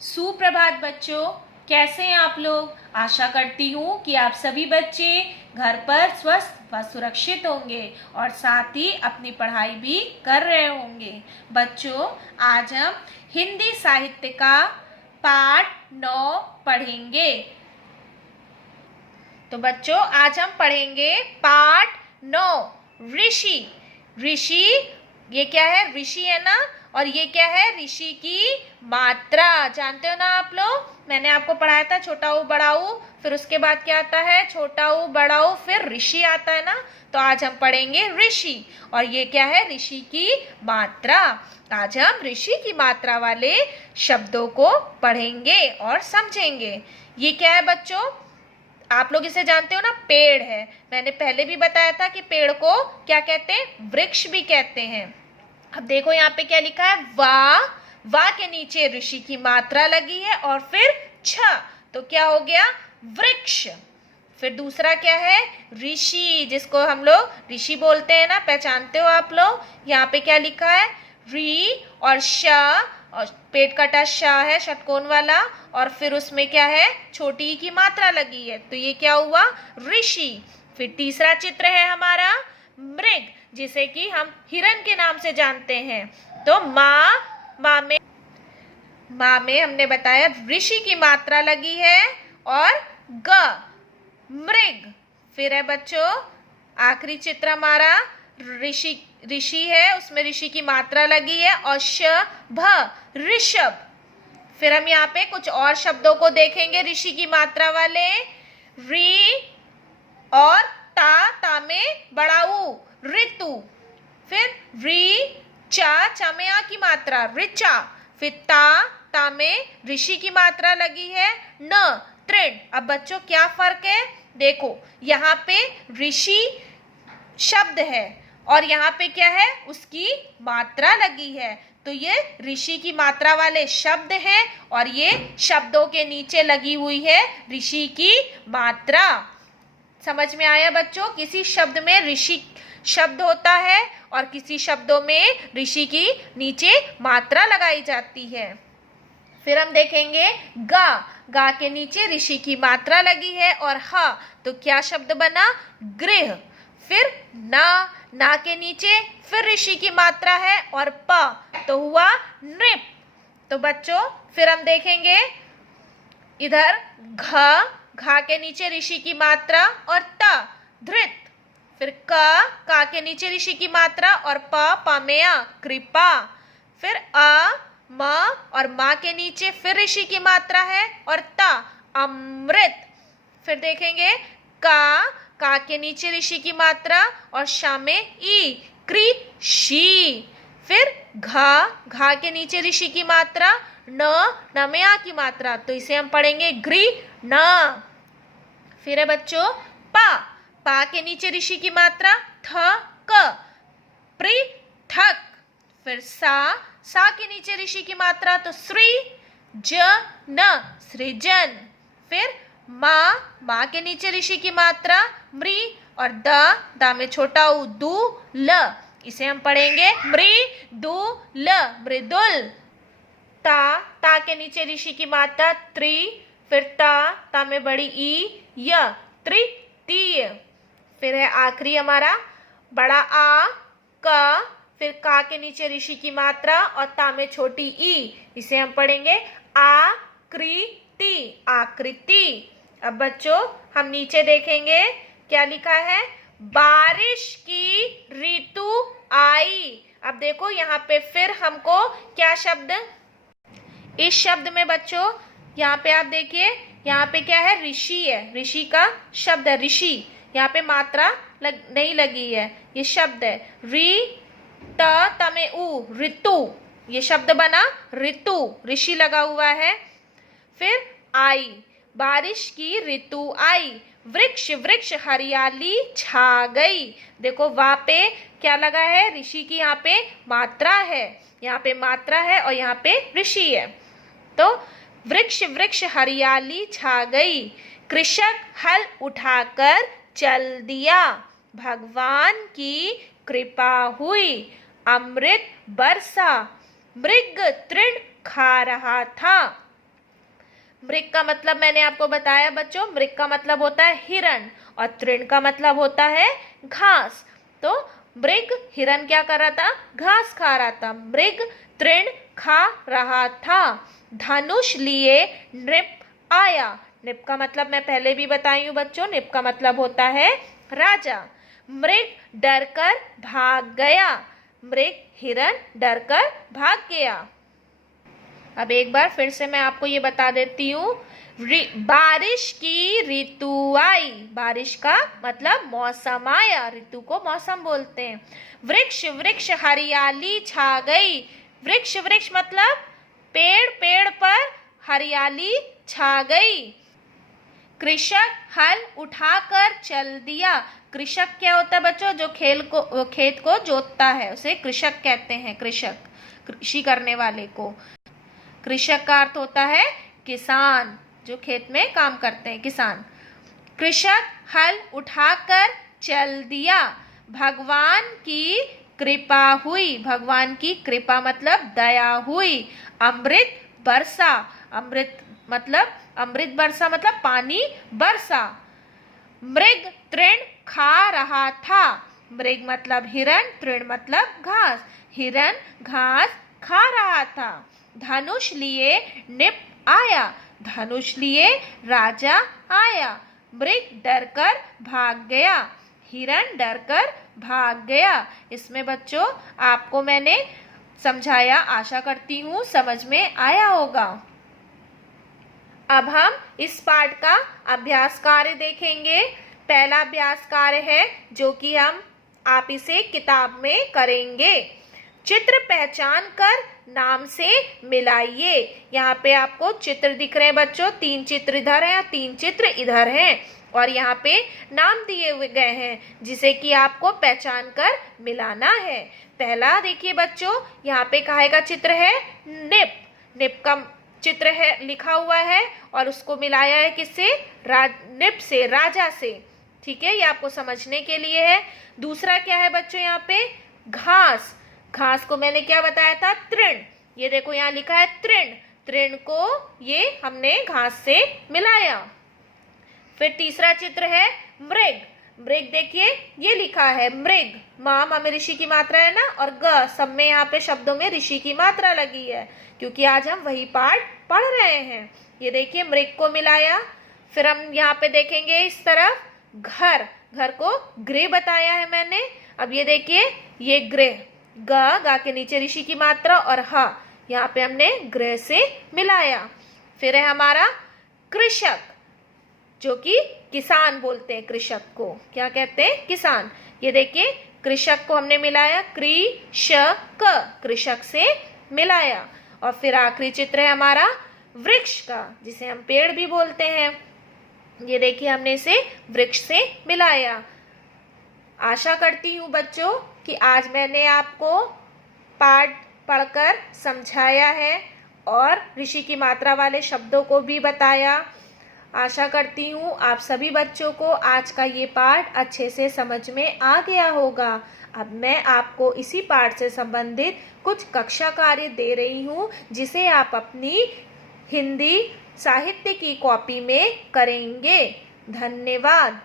सुप्रभात बच्चों, कैसे हैं आप लोग। आशा करती हूँ कि आप सभी बच्चे घर पर स्वस्थ व सुरक्षित होंगे और साथ ही अपनी पढ़ाई भी कर रहे होंगे। बच्चों, आज हम हिंदी साहित्य का पाठ 9 पढ़ेंगे। तो बच्चों, आज हम पढ़ेंगे पाठ 9 ऋषि। ऋषि ये क्या है? ऋषि है ना। और ये क्या है? ऋषि की मात्रा। जानते हो ना आप लोग, मैंने आपको पढ़ाया था छोटा ऊ बड़ा ऊ, फिर उसके बाद क्या आता है? छोटा ऊ बड़ा ऊ, फिर ऋषि आता है ना। तो आज हम पढ़ेंगे ऋषि। और ये क्या है? ऋषि की मात्रा। आज हम ऋषि की मात्रा वाले शब्दों को पढ़ेंगे और समझेंगे। ये क्या है बच्चों? आप लोग इसे जानते हो ना, पेड़ है। मैंने पहले भी बताया था कि पेड़ को क्या कहते हैं? वृक्ष भी कहते हैं। अब देखो यहाँ पे क्या लिखा है? वा के नीचे ऋषि की मात्रा लगी है और फिर छ, तो क्या हो गया? वृक्ष। फिर दूसरा क्या है? ऋषि, जिसको हम लोग ऋषि बोलते हैं ना, पहचानते हो आप लोग। यहाँ पे क्या लिखा है? री और श, और पेट कटा श है षटकोण वाला, और फिर उसमें क्या है? छोटी ई की मात्रा लगी है, तो ये क्या हुआ? ऋषि। फिर तीसरा चित्र है हमारा मृग, जिसे कि हम हिरण के नाम से जानते हैं। तो माँ में हमने बताया ऋषि की मात्रा लगी है और ग मृग। फिर है बच्चों आखिरी चित्र हमारा ऋषि है, उसमें ऋषि की मात्रा लगी है और ऋषभ। फिर हम यहाँ पे कुछ और शब्दों को देखेंगे ऋषि की मात्रा वाले। री और ता में बड़ा ऊ, ऋतु। फिर री चा में आ की मात्रा, ऋचा। फिर ता में ऋषि की मात्रा लगी है, न तृण। अब बच्चों क्या फर्क है? देखो यहाँ पे ऋषि शब्द है और यहाँ पे क्या है? उसकी मात्रा लगी है। तो ये ऋषि की मात्रा वाले शब्द हैं और ये शब्दों के नीचे लगी हुई है ऋषि की मात्रा। समझ में आया बच्चों? किसी शब्द में ऋषि शब्द होता है और किसी शब्दों में ऋषि की नीचे मात्रा लगाई जाती है। फिर हम देखेंगे गा के नीचे ऋषि की मात्रा लगी है और हा, तो क्या शब्द बना? गृह। फिर ना के नीचे फिर ऋषि की मात्रा है और तो हुआ नृप। तो बच्चों फिर हम देखेंगे इधर घा के नीचे ऋषि की मात्रा और धृत। फिर का के नीचे ऋषि की मात्रा और पमेया कृपा। फिर म और माँ के नीचे फिर ऋषि की मात्रा है और अमृत। फिर देखेंगे का के नीचे ऋषि की मात्रा और शा में ई कृषि। फिर घा के नीचे ऋषि की मात्रा, न में आ की मात्रा, तो इसे हम पढ़ेंगे न। फिर है बच्चों पा के नीचे ऋषि की मात्रा, पृथक। फिर सा के नीचे ऋषि की मात्रा, तो सृजन। फिर माँ के नीचे ऋषि की मात्रा मृ और दा में छोटा ऊ ल, इसे हम पढ़ेंगे मृदुल, मृदुल। ता के नीचे ऋषि की मात्रा फिर ता में बड़ी ई तृतीय। फिर है आखिरी हमारा बड़ा आ फिर का के नीचे ऋषि की मात्रा और ता में छोटी ई, इसे हम पढ़ेंगे आकृति, आकृति। अब बच्चों हम नीचे देखेंगे क्या लिखा है? बारिश की ऋतु आई। अब देखो यहाँ पे फिर हमको क्या शब्द? इस शब्द में बच्चों यहाँ पे आप देखिए, यहाँ पे क्या है? ऋषि है, ऋषि का शब्द है ऋषि। यहाँ पे मात्रा नहीं लगी है, ये शब्द है तमे उ, ऋतु। ये शब्द बना ऋतु, ऋषि लगा हुआ है। फिर आई, बारिश की ऋतु आई। वृक्ष हरियाली छा गई। देखो वहां पे क्या लगा है? ऋषि की यहाँ पे मात्रा है, यहाँ पे मात्रा है और यहाँ पे ऋषि है। तो वृक्ष हरियाली छा गई। कृषक हल उठाकर चल दिया। भगवान की कृपा हुई। अमृत बरसा। मृग तृण खा रहा था। मृग का मतलब मैंने आपको बताया बच्चों, मृग का मतलब होता है हिरण और तृण का मतलब होता है घास। तो मृग हिरण क्या कर रहा था, घास खा रहा था, मृग तृण खा रहा था। धनुष लिए नृप आया। नृप का मतलब मैं पहले भी बताई हूँ बच्चों, नृप का मतलब होता है राजा। मृग डरकर भाग गया। मृग हिरण डरकर भाग गया। अब एक बार फिर से मैं आपको ये बता देती हूँ। बारिश की ऋतु आई। बारिश का मतलब मौसम आया, ऋतु को मौसम बोलते हैं। वृक्ष वृक्ष हरियाली छा गई। वृक्ष वृक्ष मतलब पेड़, पेड़ पर हरियाली छा गई। कृषक हल उठाकर चल दिया। कृषक क्या होता है बच्चों, जो खेत को जोतता है उसे कृषक कहते हैं। कृषक कृषि करने वाले को। कृषक का अर्थ होता है किसान, जो खेत में काम करते हैं, किसान। कृषक हल उठाकर चल दिया। भगवान की कृपा हुई। भगवान की कृपा मतलब दया हुई। अमृत बरसा। अमृत बरसा मतलब पानी बरसा। मृग तृण खा रहा था। मृग मतलब हिरण, तृण मतलब घास। हिरण घास खा रहा था। धनुष लिए नृप आया। धनुष लिए राजा आया। मृग डरकर भाग गया। हिरण डरकर भाग गया। इसमें बच्चों आपको मैंने समझाया, आशा करती हूँ समझ में आया होगा। अब हम इस पाठ का अभ्यास कार्य देखेंगे। पहला अभ्यास कार्य है जो कि आप इसे किताब में करेंगे। चित्र पहचान कर नाम से मिलाइए। यहाँ पे आपको चित्र दिख रहे हैं बच्चों, 3 चित्र इधर हैं और 3 चित्र इधर हैं और यहाँ पे नाम दिए हुए गए हैं जिसे कि आपको पहचान कर मिलाना है। पहला देखिए बच्चों, यहाँ पे काहे का चित्र है, निप। निप का चित्र है, लिखा हुआ है और उसको मिलाया है किससे, निप से, राजा से। ठीक है, ये आपको समझने के लिए है। दूसरा क्या है बच्चों, यहाँ पे घास। घास को मैंने क्या बताया था, तृण। ये देखो यहाँ लिखा है तृण। तृण को ये हमने घास से मिलाया। फिर तीसरा चित्र है मृग। मृग देखिए ये लिखा है मृग, माँ में ऋषि की मात्रा है ना, और ग सब में यहाँ पे शब्दों में ऋषि की मात्रा लगी है क्योंकि आज हम वही पाठ पढ़ रहे हैं। ये देखिए मृग को मिलाया। फिर हम यहाँ पे देखेंगे इस तरफ घर। घर को गृह बताया है मैंने। अब ये देखिए ये गृह, गा के नीचे ऋषि की मात्रा और ह यहाँ पे हमने गृह से मिलाया। फिर है हमारा कृषक, जो कि किसान बोलते हैं। कृषक को क्या कहते हैं, किसान। ये देखिए कृषक को हमने मिलाया, कृषक, कृषक से मिलाया। और फिर आखिरी चित्र है हमारा वृक्ष का, जिसे हम पेड़ भी बोलते हैं। ये देखिए हमने इसे वृक्ष से मिलाया। आशा करती हूँ बच्चों कि आज मैंने आपको पाठ पढ़कर समझाया है और ऋषि की मात्रा वाले शब्दों को भी बताया। आशा करती हूँ आप सभी बच्चों को आज का ये पाठ अच्छे से समझ में आ गया होगा। अब मैं आपको इसी पाठ से संबंधित कुछ कक्षा कार्य दे रही हूँ जिसे आप अपनी हिंदी साहित्य की कॉपी में करेंगे। धन्यवाद।